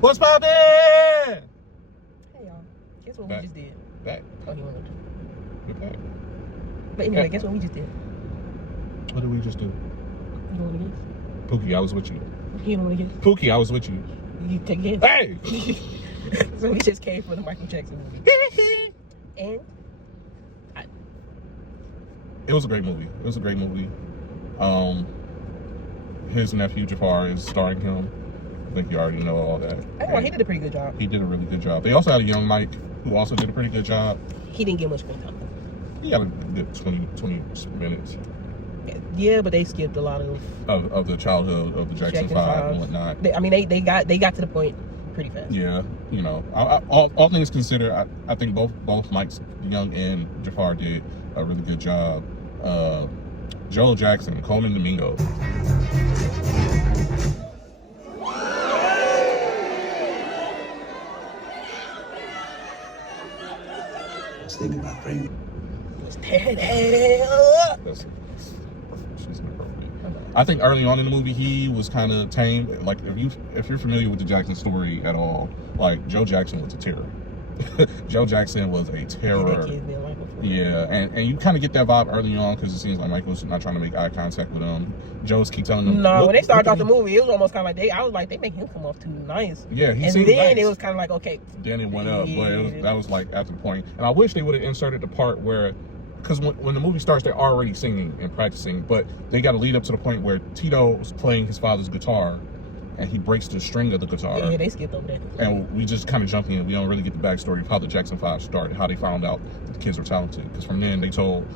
What's poppin'? Hey y'all, guess what we just did? Back. Oh, he went. We're back. But anyway, guess what we just did? What did we just do? You want to guess? Pookie, I was with you. You don't want to guess? Pookie, I was with you. You take a guess. Hey! So we just came for the Michael Jackson movie. And it was a great movie. It was a great movie. His nephew Jafar is starring him. I think you already know all that. He did a pretty good job. He did a really good job. They also had a young Mike who also did a pretty good job. He didn't get much screen time. He got a good 20 minutes. Yeah, but they skipped a lot of the childhood of the Jackson 5 and whatnot. They got to the point pretty fast. Yeah, you know, all things considered, I think both Mike's Young and Jafar did a really good job. Joel Jackson, Coleman Domingo. Let's think about framing. She's inappropriate. I think early on in the movie he was kind of tame. Like if you're familiar with the Jackson story at all, like Joe Jackson was a terror. Joe Jackson was a terror. Yeah, and you kind of get that vibe early on because it seems like Michael's not trying to make eye contact with him. Joe's keep telling them. No, when they started off the movie, it was almost kind of like I was like, they make him come off too nice. Yeah, he and seemed then nice. It was kind of like, okay. Then it went up, but that was like after the point. And I wish they would have inserted the part where, because when the movie starts, they're already singing and practicing, but they got to lead up to the point where Tito was playing his father's guitar, and he breaks the string of the guitar. Yeah, they skipped over that. And we just kind of jump in. We don't really get the backstory of how the Jackson 5 started, how they found out that the kids were talented. Because from then they told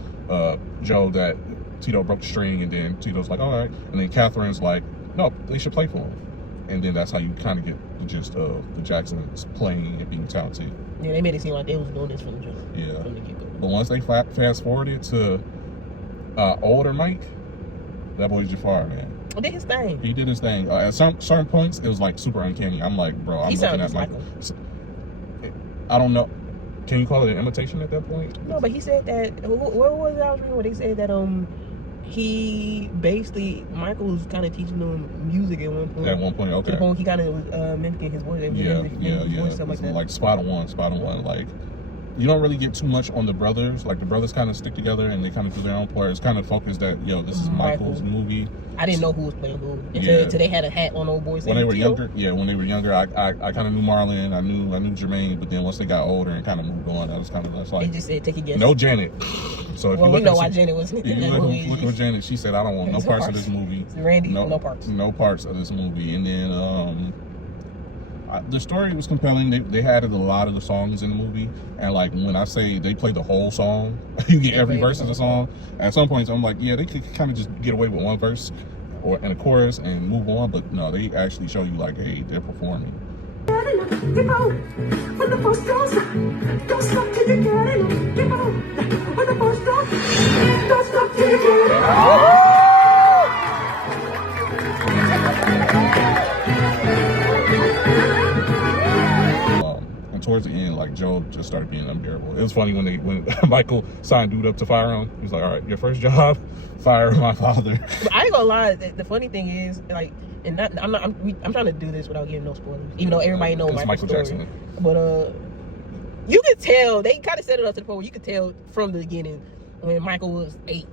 Joe that Tito broke the string, and then Tito's like, all right. And then Catherine's like, no, they should play for him. And then that's how you kind of get the gist of the Jacksons playing and being talented. Yeah, they made it seem like they was doing this from the jump. Yeah. But once they fast forwarded to older Mike, that boy's Jafar, man. He did his thing. He did his thing. At certain points, it was like super uncanny. I'm like, bro, I'm looking at Michael. I don't know. Can you call it an imitation at that point? No, but he said that. What was it I was reading where they said that he basically Michael was kind of teaching them music at one point. At one point, okay. To the point he kind of was mimicking his voice. Yeah. Voice, stuff like that. Like spot on. Like, you don't really get too much on the brothers. Like, the brothers kind of stick together and they kind of do their own part. It's kind of focused that, this is Michael's movie. I didn't know who was playing who until they had a hat on old boys. When they were younger, I kind of knew Marlon, I knew Jermaine, but then once they got older and kind of moved on, that's like, they just said, take a guess. No Janet. So if we know why Janet was in that movie. Look at Janet, she said, I don't want no parts of this movie. Randy, no parts. No parts of this movie. And then the story was compelling. They added a lot of the songs in the movie, and like when I say they played the whole song, you get every verse of the song. At some points, I'm like, yeah, they could kind of just get away with one verse and a chorus and move on, but no, they actually show you like, hey, they're performing. Towards the end, like, Joe just started being unbearable. It was funny when Michael signed dude up to fire him. He was like, all right, your first job, fire my father. But I ain't gonna lie, the funny thing is, like, and I'm trying to do this without giving no spoilers, even though everybody knows Michael Jackson. But you could tell, they kind of set it up to the point where you could tell from the beginning when Michael was 8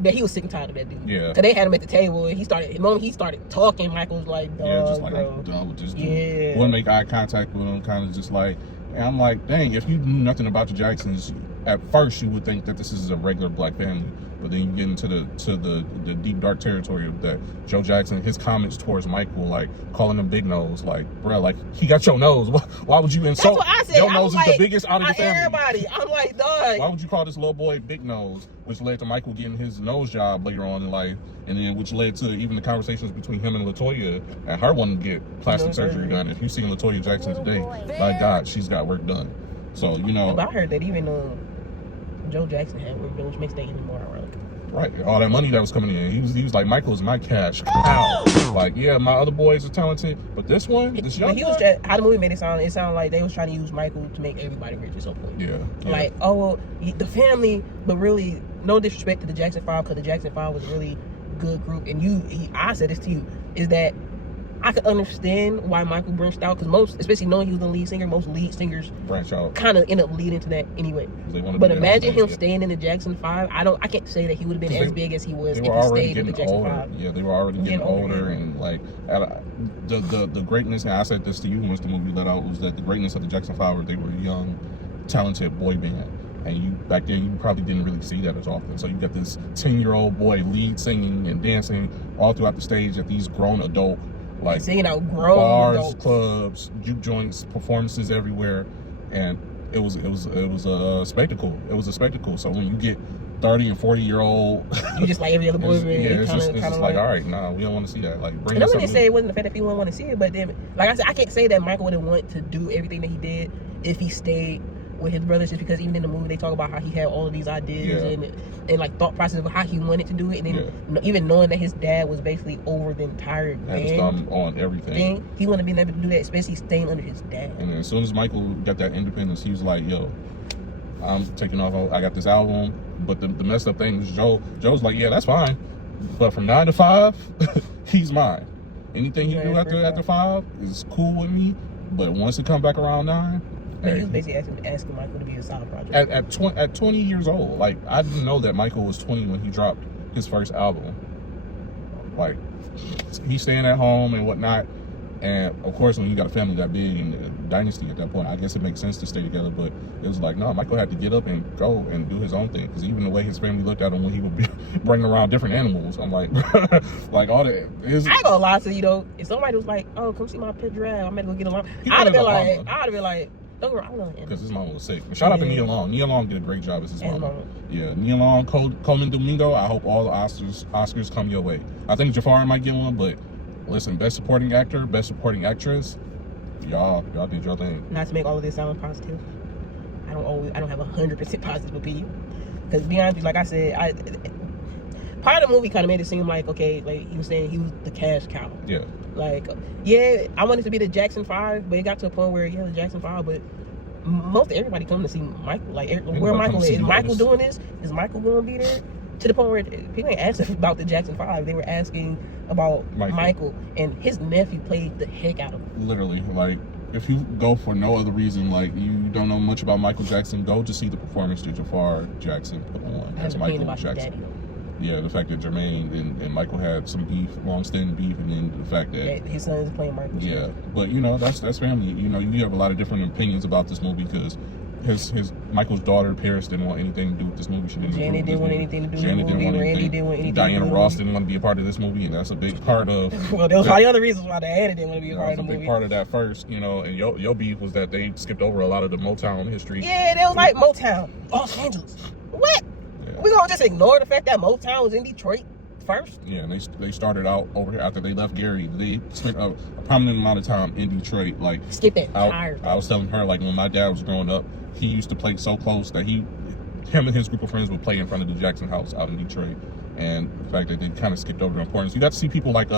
that he was sick and tired of that dude. Yeah. Cause they had him at the table and the moment he started talking, Michael was like, just like, bro. I'm done with this dude. Yeah. Wouldn't make eye contact with him, kind of just like, and I'm like, dang, if you knew nothing about the Jacksons, at first you would think that this is a regular black family. But then you get into the deep dark territory of that Joe Jackson, his comments towards Michael, like calling him big nose, like, bruh, like, he got your nose. Why would you insult? That's what I said. Your nose is the biggest out of the family. Everybody, I'm like, dog. Why would you call this little boy big nose, which led to Michael getting his nose job later on in life, and then which led to even the conversations between him and LaToya, and her wanting to get plastic surgery done. If you see LaToya Jackson today, by God, she's got work done. So, But I heard that even Joe Jackson had work done, which makes that even more ironic. Right, all that money that was coming in, he was like, Michael is my cash cow. Like, yeah, my other boys are talented, but this young one, how the movie made it sounded like they was trying to use Michael to make everybody rich at some point. Yeah. Like, oh well, the family, but really, no disrespect to the Jackson 5, because the Jackson 5 was a really good group. And I said this to you, is that I could understand why Michael branched out, because especially knowing he was the lead singer, most lead singers branch out, kind of end up leading to that anyway. But imagine him staying in the Jackson 5. I can't say that he would have been as big as he was if he stayed in the Jackson 5. Yeah, they were already getting older, and like the greatness. And I said this to you once the movie let out, was that the greatness of the Jackson 5 was they were a young, talented boy band. And back then, you probably didn't really see that as often. So you got this 10-year-old boy lead singing and dancing all throughout the stage at these grown adult, like singing out grown bars, adults, clubs, juke joints, performances everywhere, and it was a spectacle. It was a spectacle. So when you get 30 and 40-year-old, you just like every other boy band. Yeah, it's just like, all right, nah, we don't want to see that. Like, and I'm gonna say it wasn't the fact that people didn't want to see it, but then, like I said, I can't say that Michael wouldn't want to do everything that he did if he stayed with his brothers, just because even in the movie they talk about how he had all of these ideas and like thought process of how he wanted to do it, and then even knowing that his dad was basically over the entire band on everything, he wouldn't have been able to do that, especially staying under his dad. And then as soon as Michael got that independence, he was like, yo, I'm taking off, I got this album. But the messed up thing is Joe's like, yeah, that's fine, but from 9 to 5 he's mine. Anything he do after 5 is cool with me, but once it come back around 9, he was basically asking Michael to be a side project. At 20 years old. Like, I didn't know that Michael was 20 when he dropped his first album. Like, he's staying at home and whatnot. And of course, when you got a family that big and a dynasty at that point, I guess it makes sense to stay together. But it was like, no, Michael had to get up and go and do his own thing. Because even the way his family looked at him when he would be bringing around different animals, I'm like, like all that. I ain't gonna lie to you though. If somebody was like, oh, come see my pet giraffe, I'm gonna go get a llama, I'd have been like, don't go around. Because his mama was sick. But shout out to Nia Long. Nia Long did a great job as his mama. Yeah, Nia Long, Coleman Domingo. I hope all the Oscars come your way. I think Jafar might get one, but listen, best supporting actor, best supporting actress, y'all did your thing. Not to make all of this sound positive, I don't have 100% positive opinion. Because to be honest, like I said, part of the movie kind of made it seem like, okay, like he was saying he was the cash cow. Yeah. Like, yeah, I wanted to be the Jackson 5, but it got to a point where, yeah, the Jackson 5, but most everybody coming to see Michael. Like, where Michael is Michael doing this? Is Michael going to be there? To the point where people ain't asking about the Jackson 5. They were asking about Michael. And his nephew played the heck out of him. Literally, like, if you go for no other reason, like you don't know much about Michael Jackson, go to see the performance that Jafar Jackson put on as Michael Jackson. Yeah, the fact that Jermaine and Michael had some beef, long-standing beef, and then the fact that his son is playing Michael. Yeah, but you know that's family. You know, you have a lot of different opinions about this movie because his Michael's daughter Paris didn't want anything to do with this movie. She didn't. Janet didn't want anything to do with the movie. Randy didn't want anything. Diana Ross didn't want to be a part of this movie, and that's a big part of. Well, there was probably other reasons why Diana didn't want to be a part of the movie. A big part of that first, you know, and your beef was that they skipped over a lot of the Motown history. Yeah, they was like Motown, Los Angeles. What? Yeah. We gonna just ignore the fact that Motown was in Detroit first? Yeah, and they started out over here after they left Gary. They spent a prominent amount of time in Detroit. Like, skip that entire. I was telling her, like, when my dad was growing up, he used to play so close that him and his group of friends would play in front of the Jackson House out in Detroit. And the fact that they kind of skipped over the importance. You got to see people like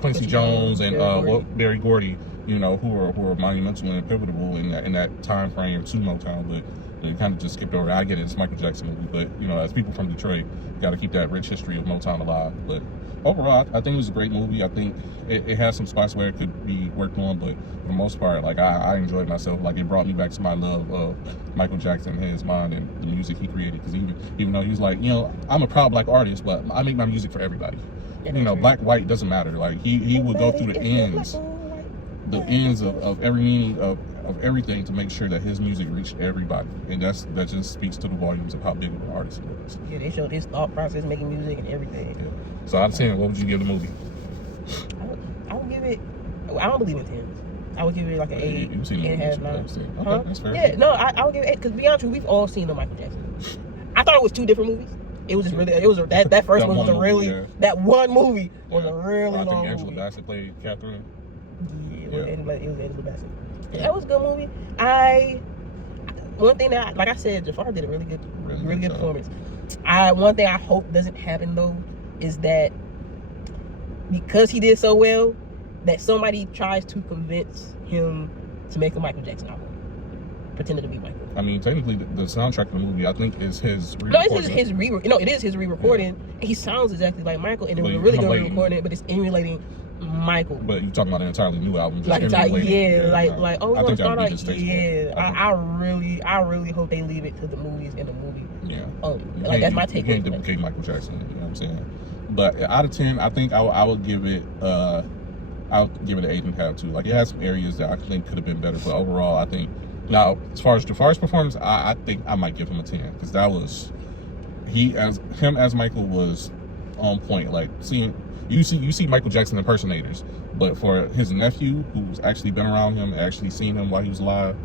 Quincy Jones and Berry Gordy, you know, who are monumental and pivotal in that time frame to Motown, but they kind of just skipped over. I get it, it's Michael Jackson movie, but you know, as people from Detroit, you got to keep that rich history of Motown alive. But overall, I think it was a great movie. I think it has some spots where it could be worked on, but for the most part, like I enjoyed myself. Like, it brought me back to my love of Michael Jackson and his mind and the music he created. Because even though he was like, you know, I'm a proud black artist, but I make my music for everybody. You know, black, white, doesn't matter. Like he would go through the ends of every meaning of everything to make sure that his music reached everybody, and that just speaks to the volumes of how big of an artist he was. Yeah, they showed his thought process making music and everything. Yeah. So out of 10, what would you give the movie? I would give it. I don't believe in 10s. I would give it like an 8. You've seen it? 8.5, 9. Okay, that's fair. Yeah, no, I would give it 8 because, to be honest with you, we've all seen the Michael Jackson. I thought it was 2 different movies. It was just really. It was that first one was a really. Yeah. That one movie was a really long movie. I think Angela Bassett played Catherine. Yeah, it was Angela Bassett. Yeah, that was a good movie. One thing that, like I said, Jafar did a really good performance. One thing I hope doesn't happen though is that because he did so well, that somebody tries to convince him to make a Michael Jackson album, pretending to be Michael. I mean, technically, the soundtrack of the movie, I think, is his re-recording. No, it is his re-recording. Yeah. He sounds exactly like Michael, and it was a really good re-recording, but it's emulating Michael. But you talking about an entirely new album? Like oh, we're gonna start out. I really hope they leave it to the movies and the movie. Yeah. Like that's my take. You can't duplicate Michael Jackson. You know what I'm saying? But out of 10, I think I would give it. I'll give it an 8.5 too. Like it has some areas that I think could have been better, but overall, I think. Now, as far as performance, I think I might give him a 10 because that was him as Michael was on point. Like you see Michael Jackson impersonators, but for his nephew who's actually been around him, actually seen him while he was alive,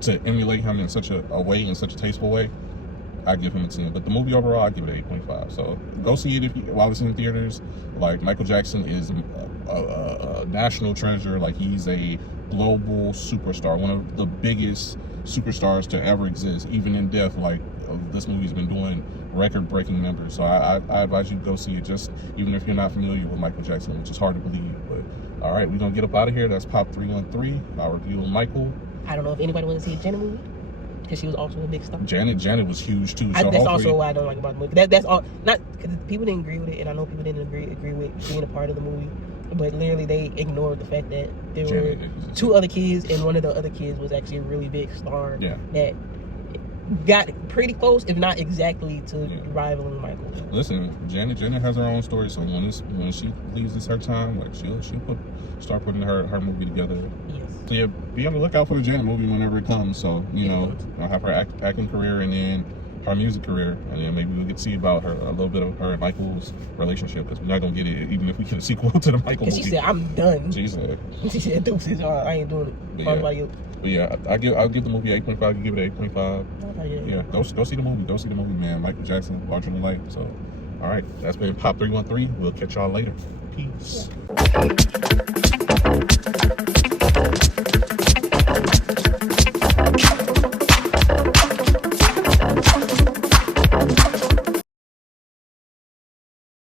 to emulate him in such a way, in such a tasteful way, I give him a 10. But the movie overall, I give it 8.5. So go see it while it's in theaters. Like Michael Jackson is a national treasure. Like he's a global superstar, one of the biggest superstars to ever exist, even in death. Like this movie's been doing record-breaking numbers. So I advise you to go see it, just even if you're not familiar with Michael Jackson, which is hard to believe. But all right, we're gonna get up out of here. That's Pop 313. Our review of Michael. I don't know if anybody wants to see a Janet movie, because she was also a big star. Janet was huge too. So that's also why I don't like about the movie. That's all. Not because people didn't agree with it, and I know people didn't agree with being a part of the movie. But literally, they ignored the fact that there were two other kids, and one of the other kids was actually a really big star that got pretty close, if not exactly, to rivaling Michael. Listen, Janet has her own story, so when she believes it's her time, like she'll start putting her movie together. Yes. So yeah, be on the lookout for the Janet movie whenever it comes. So I'll have her acting career and then her music career, and then maybe we'll get to see about her a little bit of her and Michael's relationship, because we're not gonna get it even if we get a sequel to the Michael movie. She said, "I'm done." She said, "Deuces, I ain't doing it." But yeah, I'll give the movie 8.5. You give it 8.5. Yeah, go see the movie. Go see the movie, man. Michael Jackson, larger than life. So, all right, that's been Pop 313. We'll catch y'all later. Peace. Yeah.